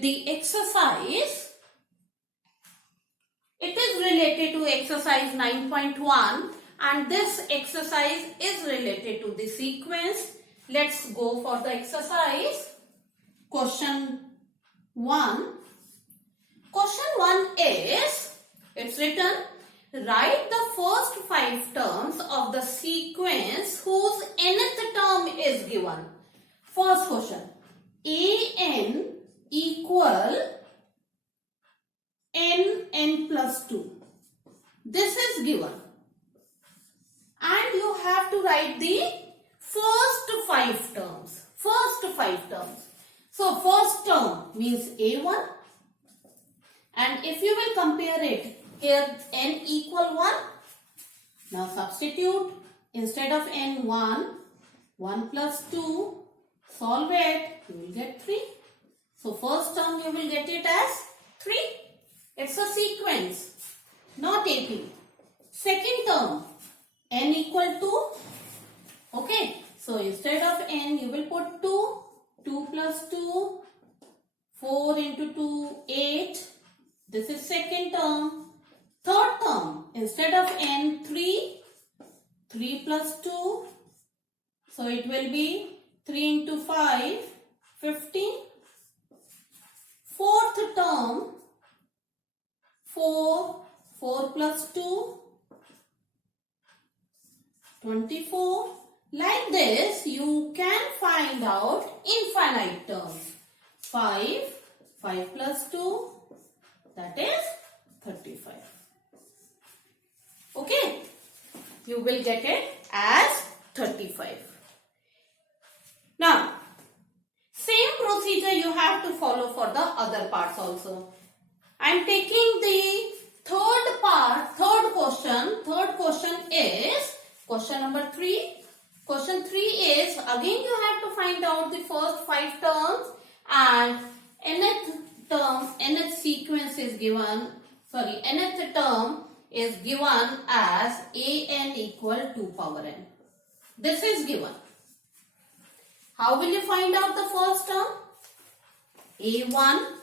The exercise, it is related to exercise 9.1 and this exercise is related to the sequence. Let's go for the exercise. Question 1. Question 1 is, it's written, write the first 5 terms of the sequence whose nth term is given. First question, an equal n plus 2. This is given. And you have to write the first 5 terms. First 5 terms. So first term means a1. And if you will compare it, here n equal 1. Now substitute. Instead of n 1, 1 plus 2. Solve it. You will get 3. So first term you will get it as 3. It's a sequence, not AP. Second term, n equal 2. Okay. So instead of n you will put 2. 2 plus 2. 4 into 2, 8. This is second term. Third term, instead of n, 3. 3 plus 2. So it will be 3 into 5, 15. Fourth term, 4. 4 plus 2, 24. Like this, you can find out infinite terms. 5. 5 plus 2, that is 35. Okay, you will get it as 35. Now, same procedure you have to follow for the other parts also. I am taking the third part, third question. Third question is question number 3. Question 3 is, again you have to find out the first 5 terms and nth term, nth sequence is given, nth term is given as an equal 2 power n. This is given. How will you find out the first term? a1.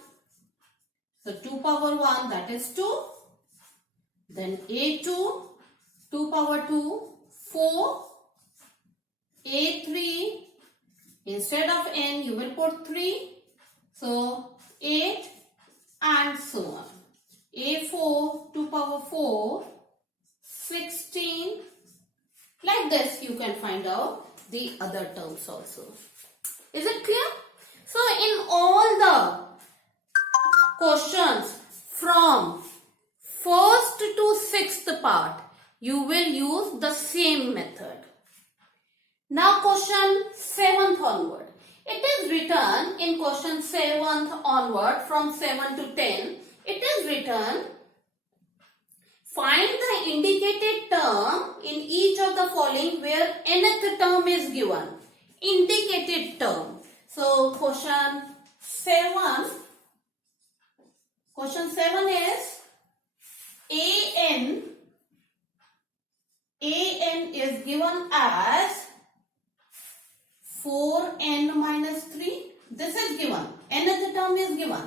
So 2 power 1, that is 2. Then a2, 2 power 2, 4. a3, instead of n you will put 3. So 8 and so on. a4, 2 power 4, 16. Like this you can find out the other terms also. Is it clear? So in all the questions from first to sixth part, you will use the same method. Now question 7th onward. It is written in question 7th onward from 7 to 10. It is written, find the indicated term in each of the following where nth term is given. Indicated term. So question 7 is an is given as 4n minus 3. This is given. Nth term is given.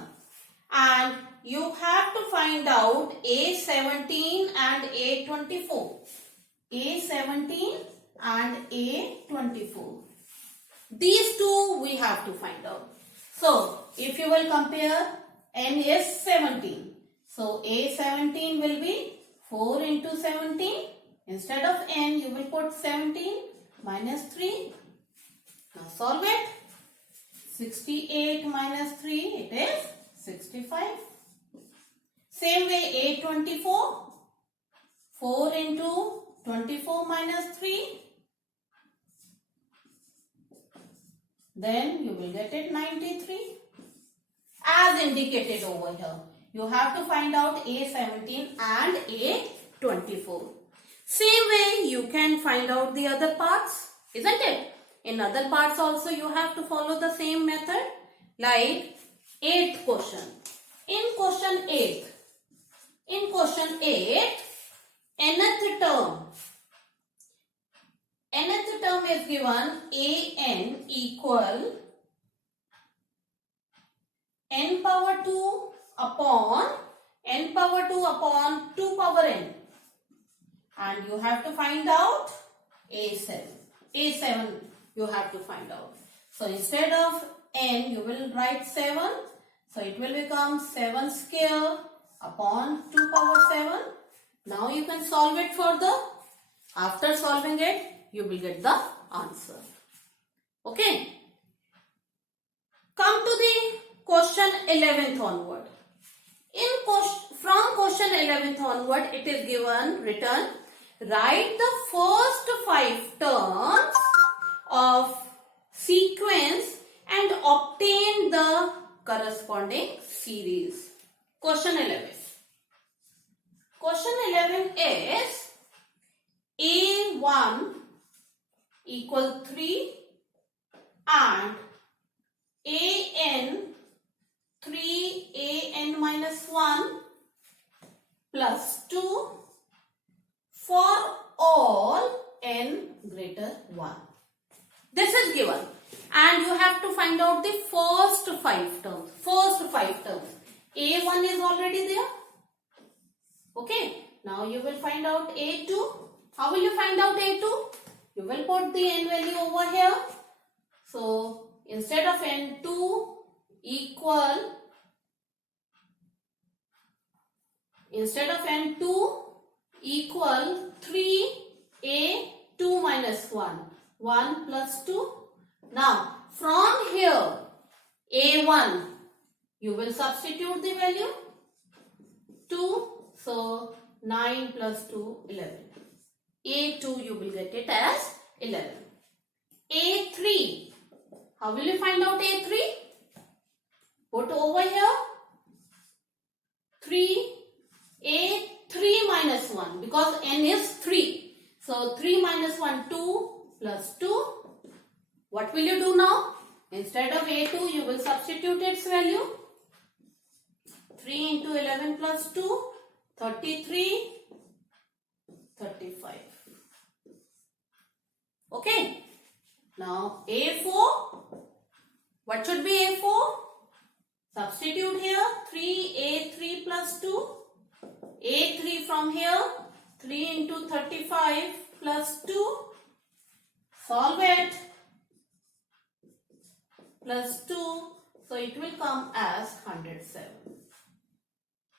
And you have to find out a17 and a24. a17 and a24. These two we have to find out. So, if you will compare, n is 17. So, a17 will be 4 into 17. Instead of n, you will put 17 minus 3. Now, solve it. 68 minus 3, it is 65. Same way, a24. 4 into 24 minus 3. Then you will get it 93. As indicated over here. You have to find out a17 and a24. Same way you can find out the other parts, isn't it? In other parts also you have to follow the same method. Like 8th question. In question 8, nth term is given an equal n power 2 upon 2 power n, and you have to find out a7. You have to find out. So instead of n you will write 7. So it will become 7 square upon 2 power 7. Now you can solve it further. After solving it, you will get the answer. Okay. Come to the question 11th onward. From question 11th onward, it is written, write the first 5 terms of sequence and obtain the corresponding series. Question 11. Question 11 is A1 equal 3 and AN 3 AN minus 1 plus 2 for all n greater 1. This is given and you have to find out the first 5 terms. A1 is already there. Okay. Now you will find out A2. How will you find out A2? You will put the n value over here. So instead of n2 equal 3A2 minus 1 plus 2. Now from here A1 you will substitute the value 2. So 9 plus 2 11. A2 you will get it as 11. A3. How will you find out A3? Put over here 3 A3 minus 1 because n is 3. So 3 minus 1 2 plus 2. What will you do now? Instead of A2 you will substitute its value. 3 into 11 plus 2 33 35. Okay. Now A4. What should be A4? Substitute here 3A3 plus 2. A3 from here 3 into 35 plus 2. Solve it. Plus 2. So it will come as 107.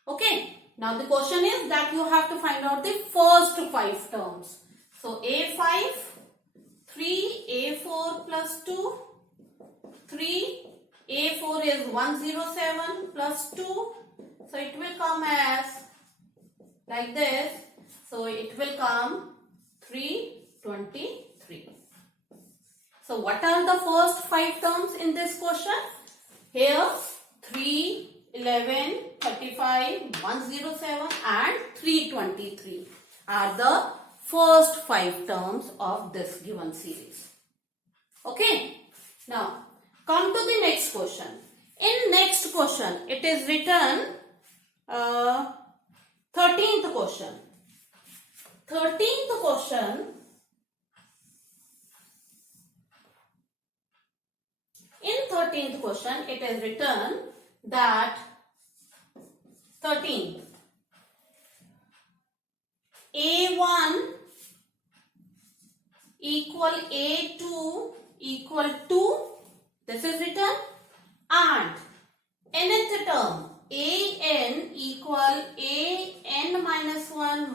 Okay. Now the question is that you have to find out the first 5 terms. So A5, 3A4 plus 2, 3, A4 is 107 plus 2. So it will come as like this. So it will come 323. So what are the first 5 terms in this question? Here 3, 11, 35, 107 and 323 are the first 5 terms of this given series. Okay. Now come to the next question. In next question it is written 13th question. 13th question. In 13th question it is written that 13 A1 equal A2 equal 2. This is written, and nth term AN equal AN minus 1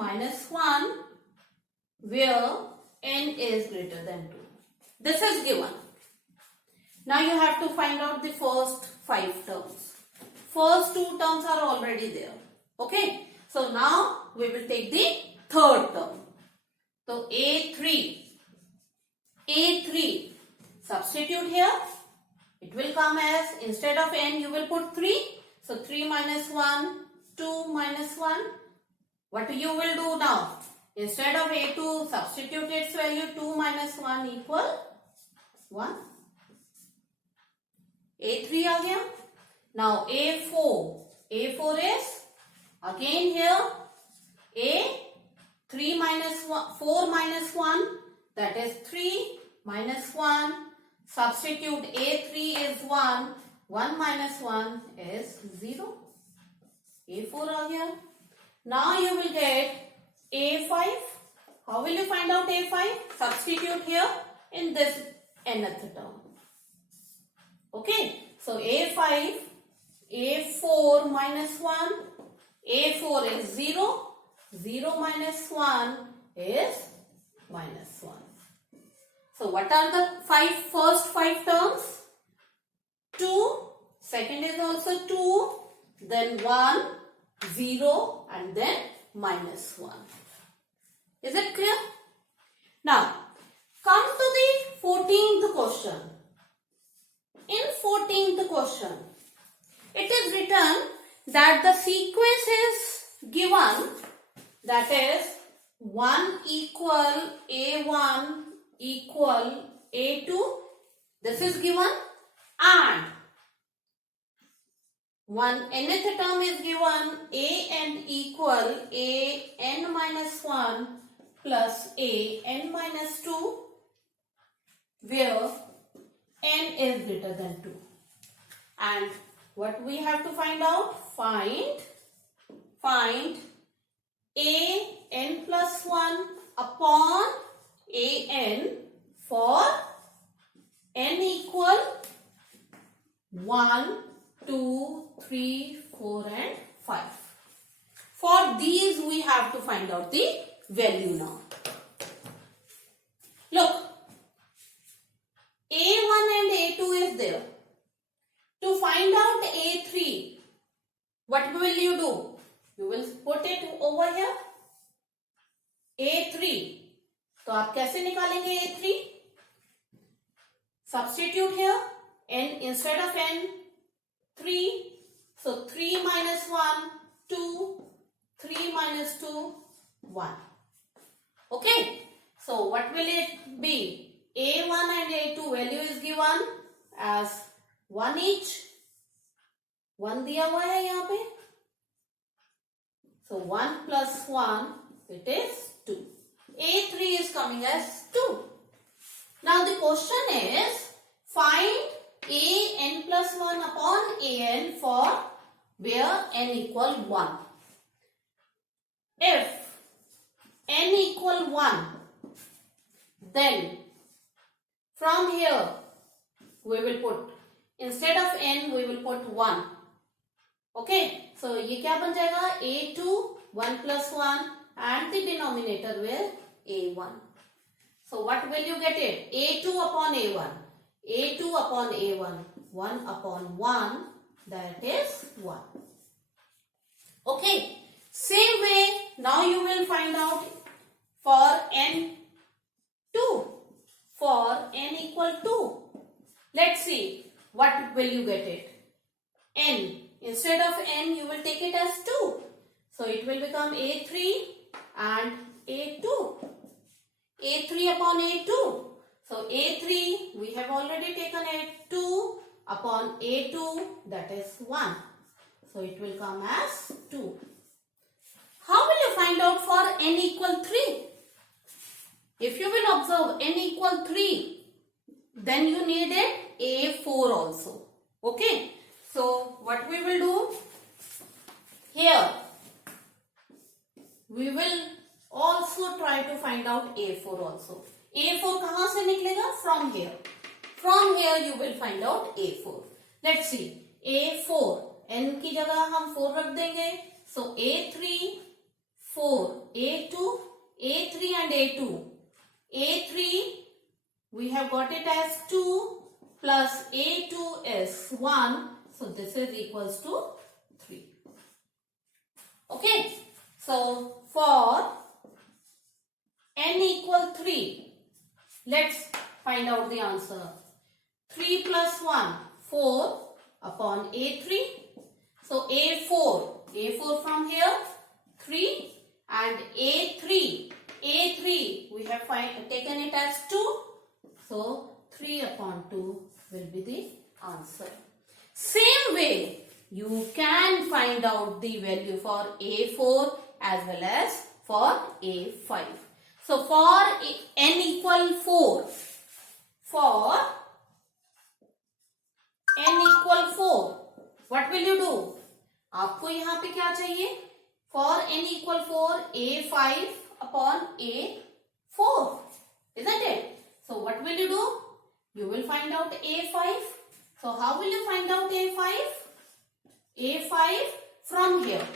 where n is greater than 2. This is given. Now you have to find out the first 5 terms. First 2 terms are already there. Okay. So now we will take the third term. So A3. Substitute here. It will come as, instead of n you will put 3. So 3 minus 1, 2 minus 1. What you will do now? Instead of A2 substitute its value 2 minus 1 equal 1. A3 आ गया. Now A4. A4 is again here A3 minus 1, 4 minus 1, that is 3 minus 1. Substitute A3 is 1 1 minus 1 is 0. A4 आ गया. Now you will get A5. How will you find out A5? Substitute here in this nth term. Okay. So A5, A4 minus 1. A4 is 0. 0 minus 1 is minus 1. So what are the first five terms? 2. Second is also 2. Then 1, 0 and then minus 1. Is it clear? Now, come to the 14th question. In 14th question, it is written that the sequence is given, that is 1 equal A1 equal A2. This is given, and one nth term is given an equal an minus 1 plus an minus 2, where n is greater than 2. And what we have to find out? Find an plus 1 upon an for n equal 1, 2, 3, 4 and 5. For these we have to find out the value now. Look, A1 and A2 is there. To find out A3, what will you do? You will put it over here. A3. तो आप कैसे निकालेंगे A3? Substitute here. N instead of n, 3. So 3 minus 1, 2. 3 minus 2, 1. Okay. So what will it be? A1 and A2 value is given as 1 each. 1 दिया हुआ है यहाँ पे. So 1 plus 1, it is 2. A3 is coming as 2. Now the question is, find an plus 1 upon an for where n equal 1. If n equal 1, then from here we will put, instead of n we will put 1. Okay, so ये क्या बन जाएगा? A2, 1 plus 1 and the denominator will A1. So what will you get it? A2 upon A1. A2 upon A1. 1 upon 1, that is 1. Okay, same way now you will find out for n2. For n equal 2. Let's see what will you get it. N. Instead of n you will take it as 2. So it will become A3 and A2. A3 upon A2. So A3 we have already taken it 2 upon A2, that is 1. So it will come as 2. How will you find out for n equal 3? If you will observe n equal 3, then you needed A4 also. Okay. So what we will do? Here we will also try to find out A4 also. A4 कहाँ से निकलेगा? From here. From here you will find out A4. Let's see. A4. N की जगह हम 4 रख देंगे. So A3, 4, A2, A3 and A2. A3 we have got it as 2 plus A2 is 1. So this is equals to 3. Okay. So for n equal 3, let's find out the answer. 3 plus 1, 4 upon A3. So A4 from here, 3 and A3 we have taken it as 2. So 3 upon 2 will be the answer. Same way you can find out the value for A4 as well as for A5. So for n equal 4, for n equal 4, what will you do? आपको यहाँ पे क्या चाहिए? For n equal 4, a5 upon a4, isn't it? So what will you do? You will find out a5. So how will you find out a5? a5 from here.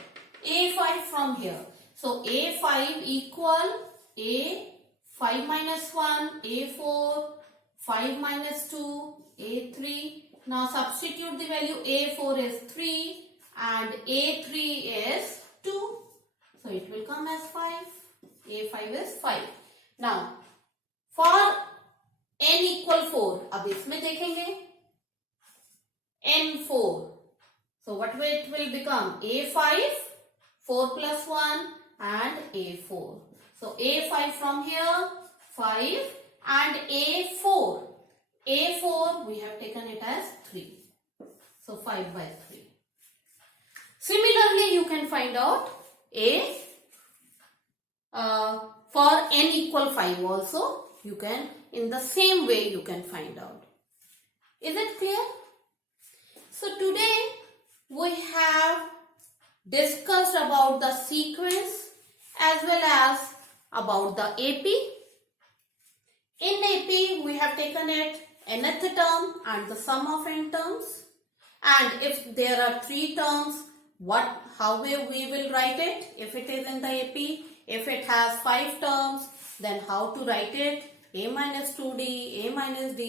a5 from here. So a5 equal a5 minus 1, a4, 5 minus 2, a3. Now substitute the value. a4 is 3 and a3 is 2. So it will come as 5. a5 is 5. Now for n equal 4, अब इसमें देखेंगे n4. So what will it will become? a5, 4 plus 1 and a4. So a5 from here, 5 and a4. a4 we have taken it as 3. So 5 by 3. Similarly, you can find out for n equal 5 also. You can, in the same way, you can find out. Is it clear? So today we have discussed about the sequence as well as about the AP. In AP, we have taken it nth term and the sum of n terms. And if there are 3 terms, how we will write it? If it is in the AP, if it has 5 terms, then how to write it? A minus 2d, A minus d,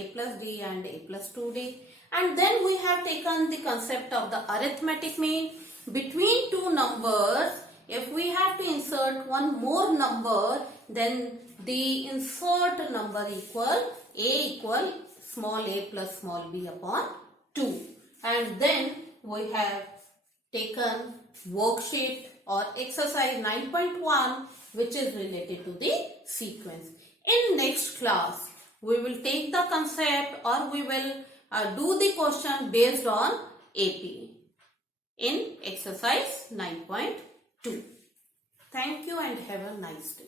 A plus d and A plus 2d. And then we have taken the concept of the arithmetic mean. Between 2 numbers, if we have to insert one more number, then the insert number equal A equal small a plus small b upon 2. And then we have taken worksheet or exercise 9.1, which is related to the sequence. In next class, we will take the concept or we will do the question based on AP in exercise 9.2. Thank you and have a nice day.